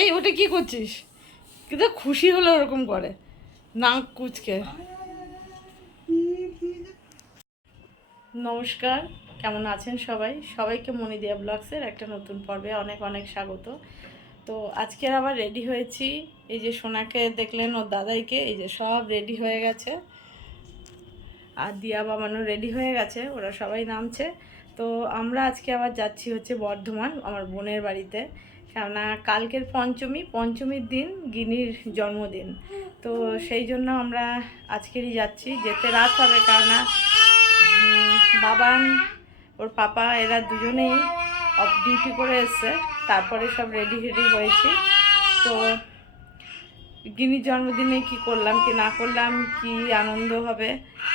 এই, ওটা কি করছিস? কিন্তু খুশি হলে ওরকম করে। নাক কুচকে। নমস্কার, কেমন আছেন সবাই? সবাইকে মনি দিয়া ব্লগসের একটা নতুন পর্বে অনেক অনেক স্বাগত। তো আজকের আবার রেডি হয়েছি। এই যে সোনাকে দেখলেন ওর দাদাইকে, এই যে সব রেডি হয়ে গেছে। আর দিয়া বাবানও রেডি হয়ে গেছে, ওরা সবাই নামছে। তো আমরা আজকে আবার যাচ্ছি হচ্ছে বর্ধমান, আমার বোনের বাড়িতে। কেননা কালকের পঞ্চমী, পঞ্চমীর দিন গিনির জন্মদিন। তো সেই জন্য আমরা আজকেরই যাচ্ছি, যেতে রাত হবে কেননা বাবান, ওর পাপা, এরা দুজনেই অফ ডিউটি করে এসছে। তারপরে সব রেডি রেডি হয়েছি। তো গিনির জন্মদিনে কি করলাম, কি না করলাম, কি আনন্দ হবে,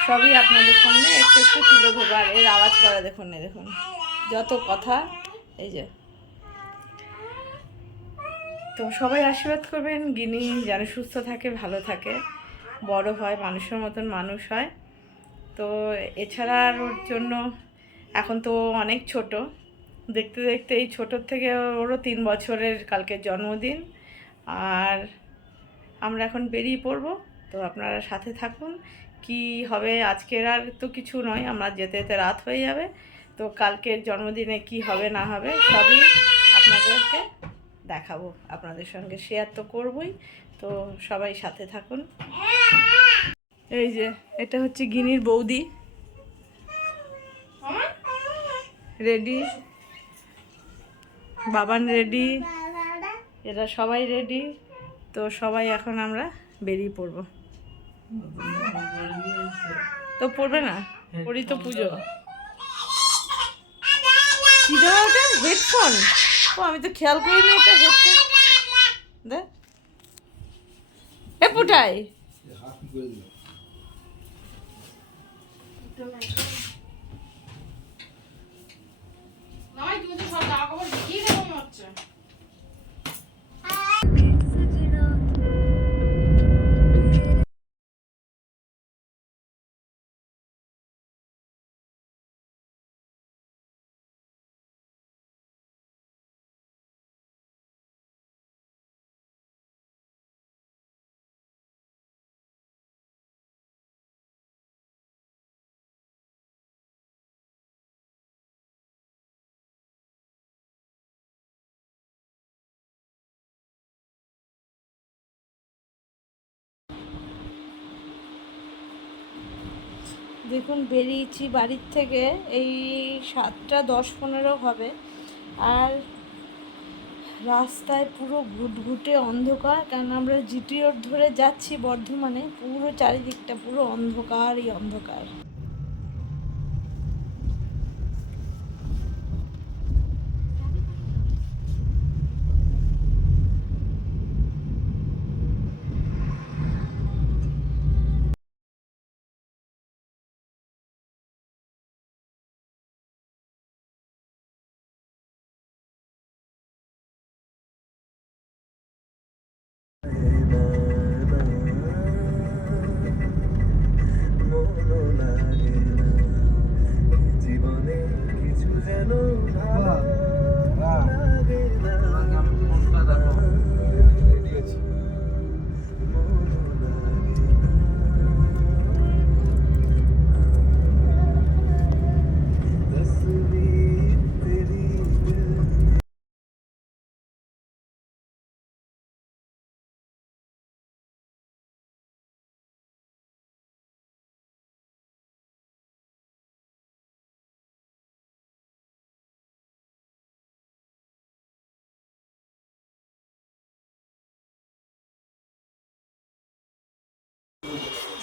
সবই আপনাদের সামনে একটু একটু তুলে ধরবো। আর এর আওয়াজ করা দেখুন না দেখুন, যত কথা, এই যে। তো সবাই আশীর্বাদ করবেন, গিনি যেন সুস্থ থাকে, ভালো থাকে, বড় হয়, মানুষের মতন মানুষ হয়। তো এছাড়া আর ওর জন্য, এখন তো অনেক ছোট দেখতে দেখতে এই ছোটোর থেকে ওরও তিন বছরের কালকে জন্মদিন। আর আমরা এখন বেরিয়ে পড়ব, তো আপনারা সাথে থাকুন। কি হবে আজকের আর তো কিছু নয়, আমরা যেতে যেতে রাত হয়ে যাবে। তো কালকের জন্মদিনে কি হবে না হবে সবই আপনাদেরকে দেখাবো, আপনাদের সঙ্গে শেয়ার তো করবই। তো সবাই সাথে থাকুন। এই যে, এটা হচ্ছে গিনির বৌদি। রেডি বাবান রেডি এরা সবাই রেডি তো সবাই এখন আমরা বেরিয়ে পড়ব। তো পড়বে না? পড়ি তো পুজো। কি ওটা হেডফোন ও, আমি তো খেয়াল করিনি এটা হেডফোন দে। এ পুটাই। হাত কি করে Kátia. দেখুন বেরিয়েছি বাড়ির থেকে, এই সাতটা দশ পনেরো হবে। আর রাস্তায় পুরো ঘুটঘুটে অন্ধকার, কারণ আমরা জিটি রোড ধরে যাচ্ছি বর্ধমানে, পুরো চারিদিকটা পুরো অন্ধকারই অন্ধকার।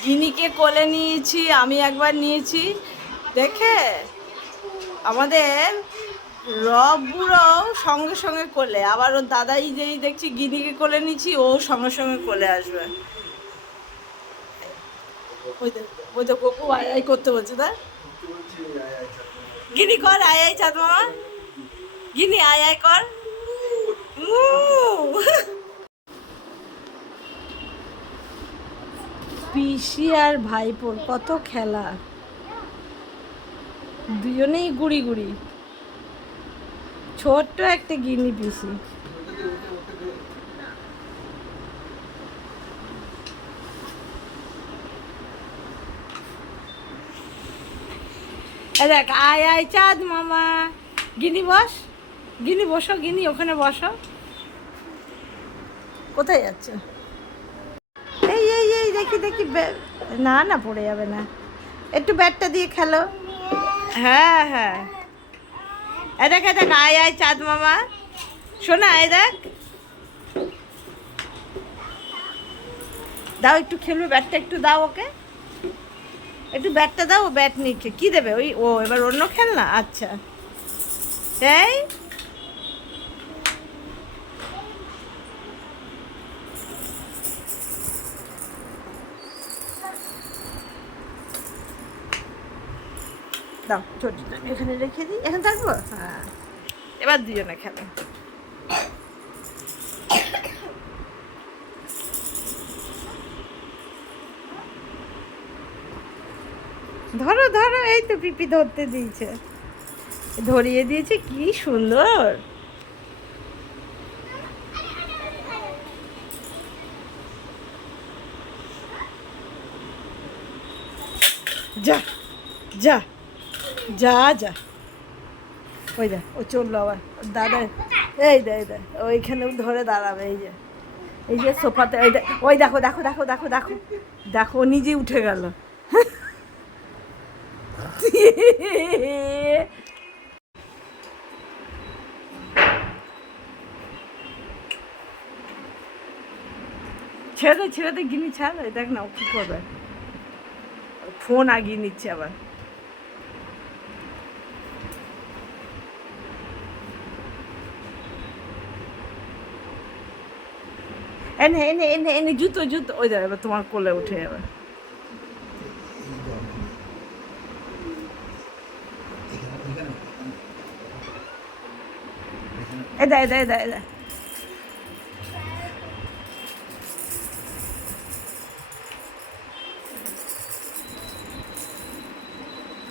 গিনিকে কোলে নিয়েছি, আমি একবার নিয়েছি। দেখে আমাদের রব বুড়ো সঙ্গে সঙ্গে কোলে, আবার ওর দাদাই যেই দেখছি গিনিকে কোলে নিয়েছি, ও সঙ্গে সঙ্গে কোলে আসবে। ওই তো করতে বলছে তা গিনি কর আয় আয় চাঁদ গিনি আয় আয় কর। পিসি আর ভাইপোর কত খেলা। দুজনেই গুড়ি গুড়ি। ছোট্ট একটা গিনি পিসি। দেখ, আয় আয়, চাঁদ মামা। গিনি বস। গিনি বসো গিনি ওখানে বসো। কোথায় যাচ্ছে? দেখি দেখি না না, পড়ে যাবে না। একটু ব্যাটটা দিয়ে খেলো। হ্যাঁ হ্যাঁ। এ দেখ এ দেখ, আয় আয়, চাঁদ মামা। শোনা আয় দেখ। দাও একটু খেলবে ব্যাটটা একটু দাও ওকে। একটু ব্যাটটা দাও ব্যাট নিচ্ছে। কি দেবে? ওই, ও এবার অন্য খেলনা? আচ্ছা। এই দাও ছোটটা এখানে রেখে দিই। এখানে থাকব? হ্যাঁ। এবার দুজনে খেলে। ধরো ধরো, এই তো পিপি ধরতে দিয়েছে। ধরিয়ে দিয়েছে, কি সুন্দর। যা যা। যা যা। ওই দা ও চলল আবার। দাদা, এই দে এই দে ওইখানে ধরে দাঁড়াবে, এই যে। এই যে সোফাতে, ওই ওই দেখো দেখো দেখো দেখো দেখো। দেখো নিজে উঠে গেল। ছেড়ে দে ছেড়ে দে গিনি ছাড়। দেখ না, ও কী করবে? ফোন আগিয়ে নিচ্ছে আবার। এনে এনে এনে এনে, জুতো জুতো। ওই দেখ এবার তোমার কোলে উঠে যাবে। এদা এদা এদা এদা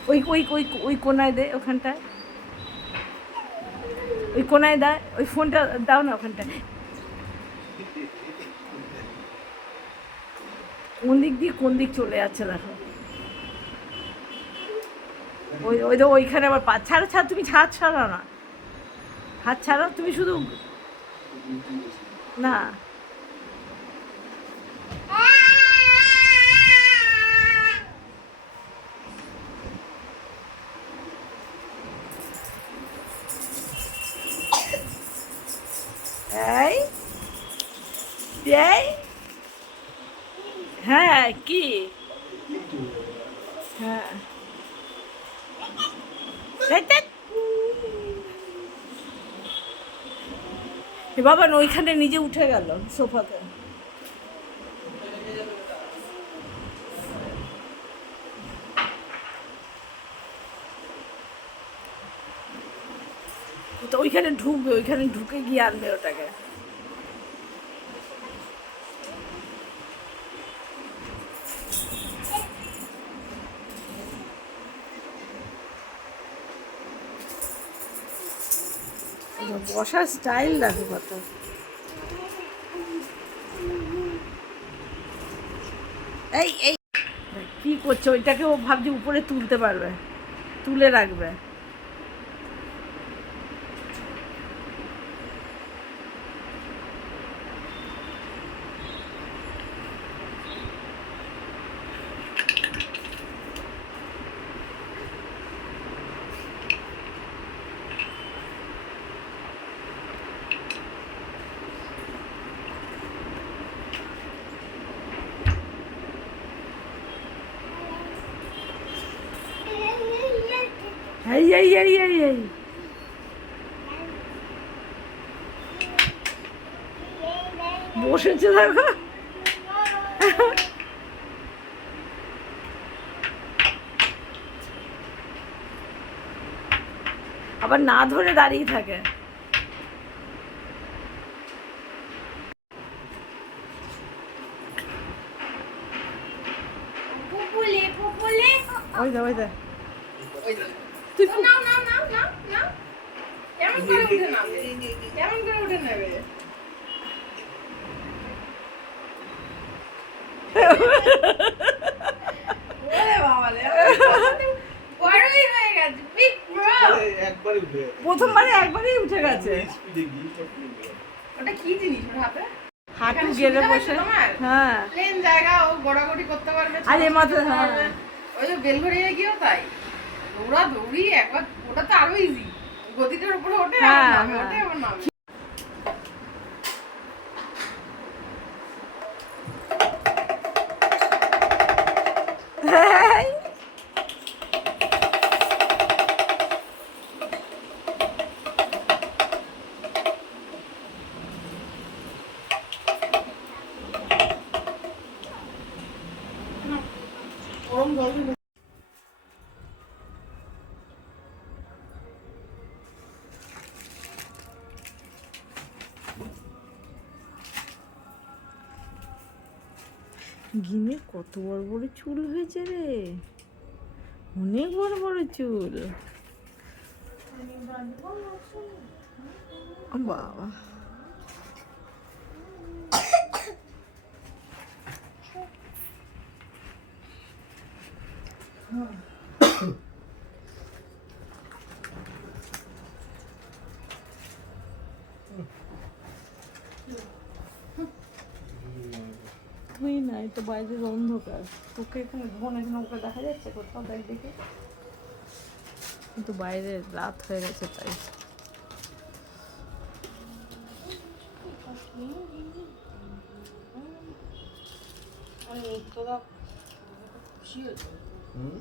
ওই ওই ওই ওই কোনায় দে ওখানটায়। ওই কোনায় দেয় ওই ফোনটা দাও না ওখানটায়। কোন দিক দিয়ে কোন দিক চলে যাচ্ছে দেখো। ওই ওই তো ওইখানে আবার পা ছাড়া, ছাড়ো, তুমি হাত ছাড়ো না। হাত ছাড়ো, তুমি শুধু না এই এই হ্যাঁ কি হ্যাঁ ধ্যাৎ, ধ্যাৎ। এ বাবা ওইখানে নিজে উঠে গেল সোফাতে। তো ওইখানে ঢুকবে ওইখানে ঢুকে গিয়ে আনবে ওটাকে। বসার স্টাইল দেখো কত। এই এই। কি করছে? ওইটাকে ও ভাবছে উপরে তুলতে পারবে, তুলে রাখবে। এই এই বসেছে দেখো। আবার না ধরে দাঁড়িয়ে থাকে। ওই দা ওই দা তুই কেমন করে উঠে নামবে? কেমন করে উঠে নেবে? হয়ে। প্রথমবারে একবারেই উঠে গেছে। ওটা কি জিনিস ওর হাতে? হাঁটু গেলে বসে। হ্যাঁ। প্লেন জায়গা ও গোড়াগড়ি করতে পারবে আর এ মাত্র, হ্যাঁ। ওই যে বেলঘড়িয়ে গিয়েও তাই। দৌড়া দৌড়ি একবার ওটা তো আরও ইজি উপরে ওঠে হ্যাঁ, কত বড় বড় চুল হয়েছে রে। অনেক বড় বড় চুল। বাবা। তুই এটা বাইরের অন্ধকার। তোকে এখানে এখানে ওকে দেখা যাচ্ছে কোথাও দেখ দেখে। কিন্তু বাইরে রাত হয়ে গেছে তাই। আমি খুশি হয়েছে হুম?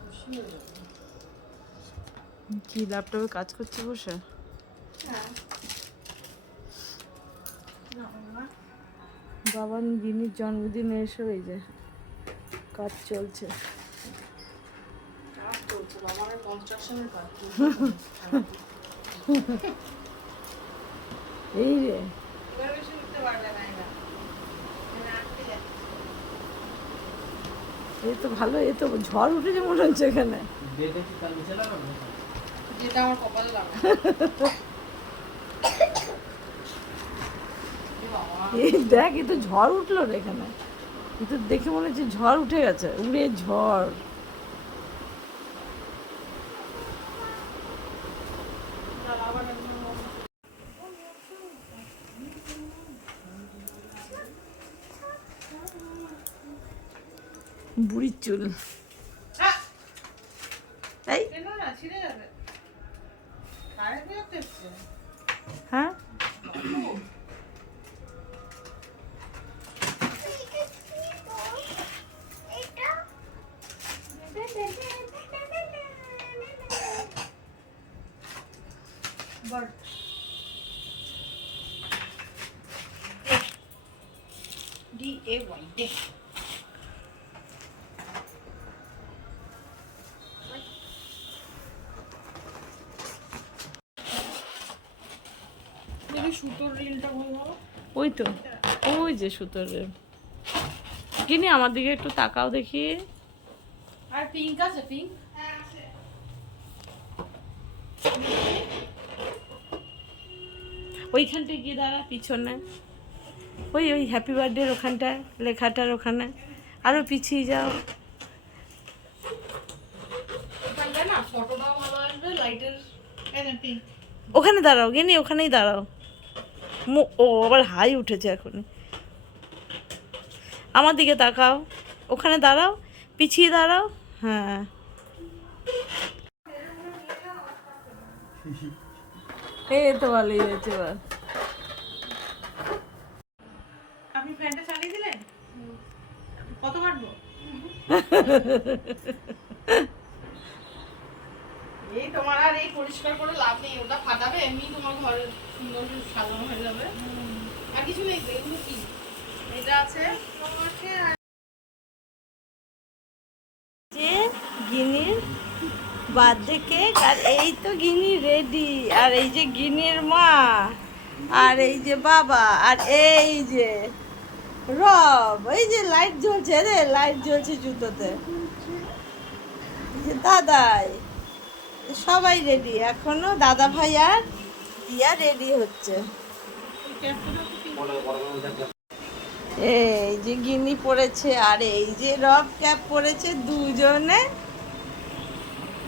খুশি হয়ে যাবে। কি ল্যাপটপে কাজ করছে বসে? বাবা গিনির জন্মদিনে এসে এই যে কাজ চলছে। কাজ চলছে বাবার কনস্ট্রাকশনের কাজ এই রে এই তো ভালো এই তো ঝড় উঠেছে মনে হচ্ছে এখানে। যেটা আমার কপালে লাগে দেখ, এ তো ঝড় উঠল রে এখানে। এই তো দেখে মনে হচ্ছে ঝড় উঠে গেছে, উড়ে ঝড়। বুড়ির চুল। D A Y day. সুতোর রিলটা ওই তো ওই যে সুতোর কিনি আমার দিকে একটু তাকাও দেখি। আর পিঙ্ক আছে পিঙ্ক? ওইখানটায় গিয়ে দাঁড়া পিছনে। ওই ওই হ্যাপি বার্থডের ওখানটায় লেখাটার ওখানে। আরও পিছিয়ে যাও। না ফটোটাও ভালো আসবে লাইটের পিঙ্ক ওখানে দাঁড়াও গেনি ওখানেই দাঁড়াও। মু- ও আবার হাই উঠেছে এখন আমার দিকে তাকাও। ওখানে দাঁড়াও পিছিয়ে দাঁড়াও। হ্যাঁ। এই তো ভালোই হয়েছে এবার। আপনি ফ্যানটা চালিয়ে দিলেন? কত কাটবো? এই তোমার আর এই পরিষ্কার করে লাভ নেই ওটা ফাটাবে এমনি তোমার ঘরে সুন্দর সাজানো হয়ে যাবে। আর কিছু নেই তো এগুলো কি? এটা আছে তোমাকে যে গিনির বার্থডে কেক আর এই তো গিনি রেডি আর এই যে গিনির মা আর এই যে বাবা আর এই যে রব, এই যে লাইট জ্বলছে রে লাইট জ্বলছে জুতোতে। দাদাই, সবাই রেডি এখনও দাদা ভাই আর দিয়া রেডি হচ্ছে। এই যে গিনি পড়েছে আর এই যে রব ক্যাপ পড়েছে দুজনে।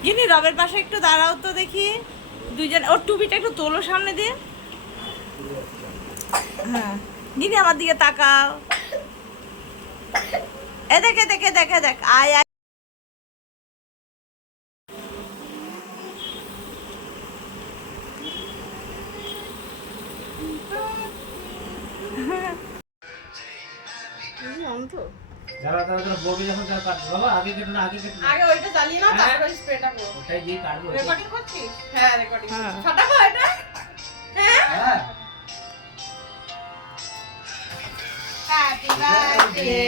গিনি রবের পাশে একটু দাঁড়াও তো দেখি। দুজন ওর টুপিটা একটু তোলো সামনে দিয়ে। হ্যাঁ। গিনি আমার দিকে তাকাও। এ দেখে দেখে দেখে দেখ আয় আয়। যারা তারা তারা বলবে যখন তারা কাটবে। বাবা আগে কেটে না আগে কেটে না আগে ওইটা নাও হ্যাঁ। তারপর স্প্রেটা করো। ওটাই দিয়ে কাটবো। রেকর্ডিং করছিস? হ্যাঁ রেকর্ডিং হ্যাঁ। ফাটাবো এটা? হ্যাঁ? হ্যাঁ। Birthday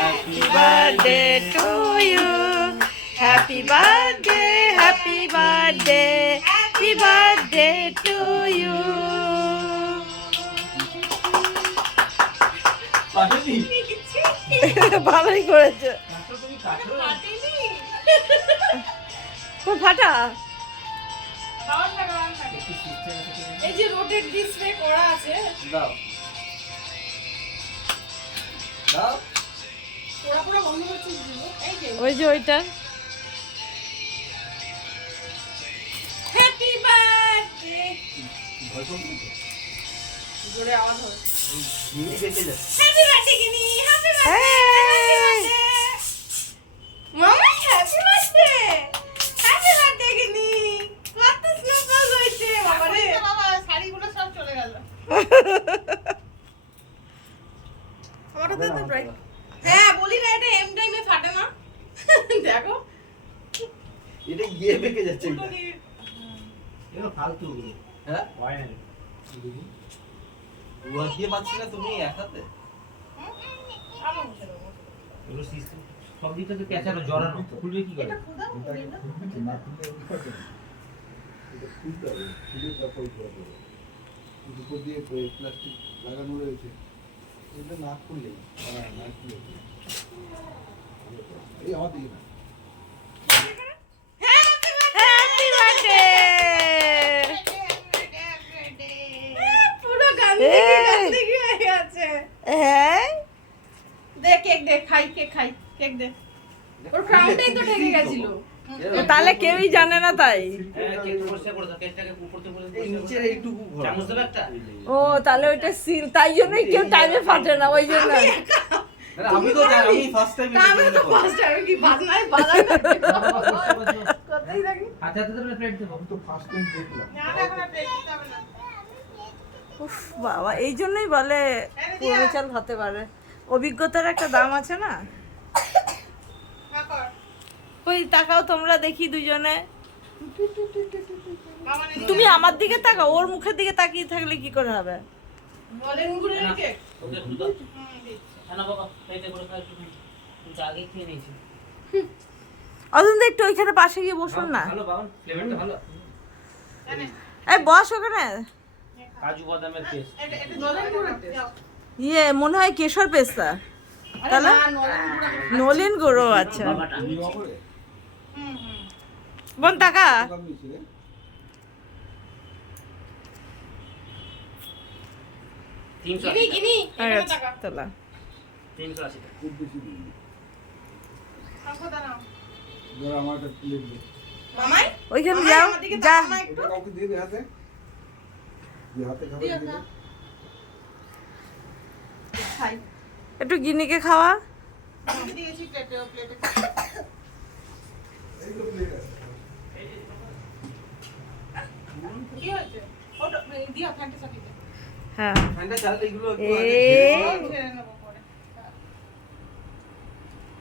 Happy birthday to you. Happy birthday, happy birthday, happy birthday to you. ভালোই করেছে ফাটা এই যে রোটেট ডিসপ্লে করা আছে দাও ওই যে ওইটা। হ্যাপি বার্থডে ভয় করবি তো? জোরে আওয়াজ হবে গিনি বেঁচে যাচ্ছে হ্যাপি বার্থডে কিনি হ্যাপি Hey! মামা হ্যাপি বার্থডে হ্যাপি বার্থডে কিনি কত স্নোফল হয়েছে বাবা বাবা শাড়িগুলো সব চলে গেল। তো ব্রাইট হ্যাঁ বলি না এটা এম টাইমে ফাটে না। দেখো। এটা গিয়ে বেঁকে যাচ্ছে এটা। এগুলো ফালতু হ্যাঁ? হয় না। দুয়া দিয়ে পাচ্ছি না তুমি এক আমার মুখে দাও, মুখে দাও। এগুলো সিস্টেম। সব দিকটা তো পেঁচানো জড়ানো। খুলবে কি করে? এটা খুদা উপর দিয়ে প্লাস্টিক লাগানো রয়েছে। এটা না খুললেই হ্যাঁ না খুলে এই আমার দিকে না। পুরো গান্ধী এই। হয়ে হ্যাঁ? দে কেক দে খাই কেক খাই কেক দে। ওর ক্রাউনটাই তো ঠেকে গেছিল। তাহলে কেউই জানে না তাই। হ্যাঁ ও তাহলে ওইটা সিল তাই জন্যই কেউ টাইমে ফাটে না ওই জন্য। আমি তো আমি ফার্স্ট টাইম আমি তো ফার্স্ট টাইম কি বাজনায় বাজাই কোথায় থাকি? হাতে হাতে ধরে প্লেট দেবো তো ফার্স্ট টাইম দেখলাম। না না এখন আর দিতে হবে না। উফ বাবা এই জন্যই বলে চাল হতে পারে। অভিজ্ঞতার একটা দাম আছে না? ওই তাকাও তোমরা দেখি দুজনে। তুমি আমার দিকে তাকাও ওর মুখের দিকে তাকিয়ে থাকলে কি করে হবে। হ্যাঁ খাও একটু ওইখানে পাশে গিয়ে বসুন না ভালো বাবা ফ্লেভারটা ভালো। এনে, এই বস ওখানে। কাজু বাদামের পেস্ট এটা এটা নলেন গুঁড়ো দাও। ইয়ে মনে হয় কেশর পেস্তা তাহলে? নলিন গুঁড়ো আচ্ছা। আশি টাকা। একটা ওইখানে যাও যা। গিনিকে খাওয়া। দিয়েছি প্লেটে, প্লেটে। এই তো প্লেট আছে কি হয়েছে? ওটা, এই ফ্যানটা চাপিয়ে দে। হ্যাঁ। ফ্যানটা চালালে এগুলো একটু আগে ছেড়ে দাও। আমি ছেড়ে নেব পরে।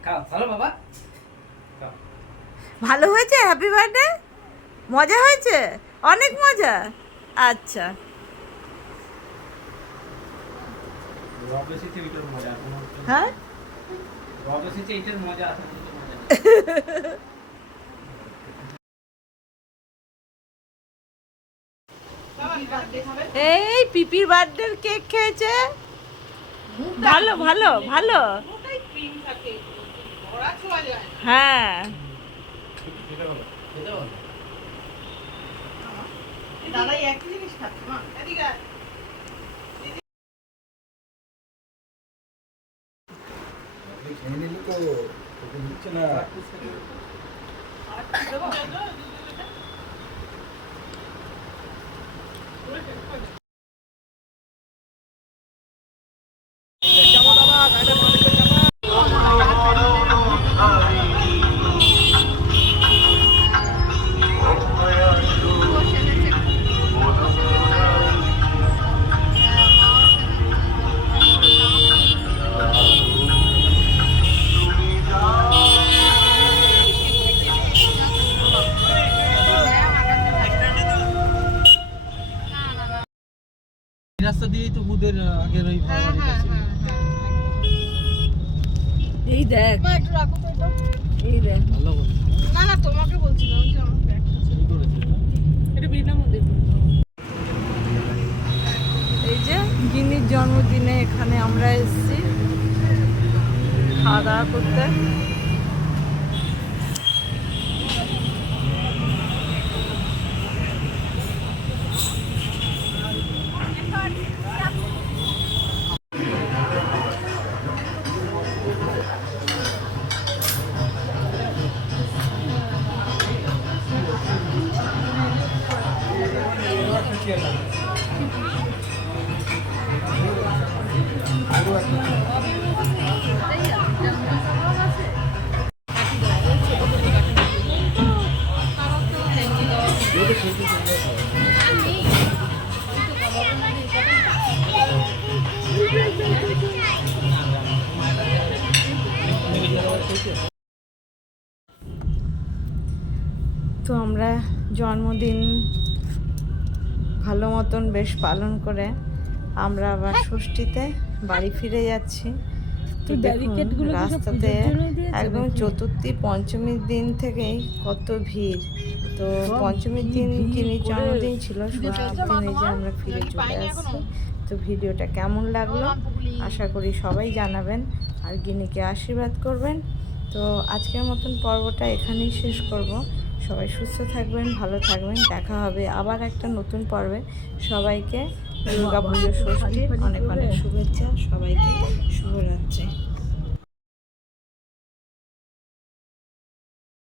খাও ভালো বাবা। ভালো হয়েছে? হ্যাপি বার্থডে মজা হয়েছে? অনেক মজা। আচ্ছা। হ্যাঁ? মজা এই পিপির বার্থডে কেক খেয়েছে? ভালো ভালো ভালো। হ্যাঁ। দাদাই একই জিনিস খাচ্ছে মা এদিকে তো তোকে দিচ্ছে না। Look at না না তোমাকে বলছিলাম যে আমার না? এটা বিড়লা মন্দির এই যে গিন্নির জন্মদিনে এখানে আমরা এসেছি। খাওয়া দাওয়া করতে। জন্মদিন ভালো মতন বেশ পালন করে আমরা আবার ষষ্ঠীতে বাড়ি ফিরে যাচ্ছি। তো দেখুন রাস্তাতে একদম চতুর্থী পঞ্চমীর দিন থেকেই কত ভিড়। তো পঞ্চমীর দিন কিনির জন্মদিন ছিল ষষ্ঠীর দিন যে আমরা ফিরে চলে আসছি। তো ভিডিওটা কেমন লাগল? আশা করি সবাই জানাবেন আর গিনিকে আশীর্বাদ করবেন। তো আজকের মতন পর্বটা এখানেই শেষ করব। সবাই সুস্থ থাকবেন, ভালো থাকবেন। দেখা হবে আবার একটা নতুন পর্বে। সবাইকে দুর্গা পুজোর ষষ্ঠীর অনেক অনেক শুভেচ্ছা, সবাইকে শুভরাত্রি।